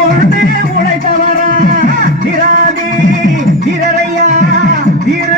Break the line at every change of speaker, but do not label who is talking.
பொழுது உழைத்தவரா திராதி திரரையா திர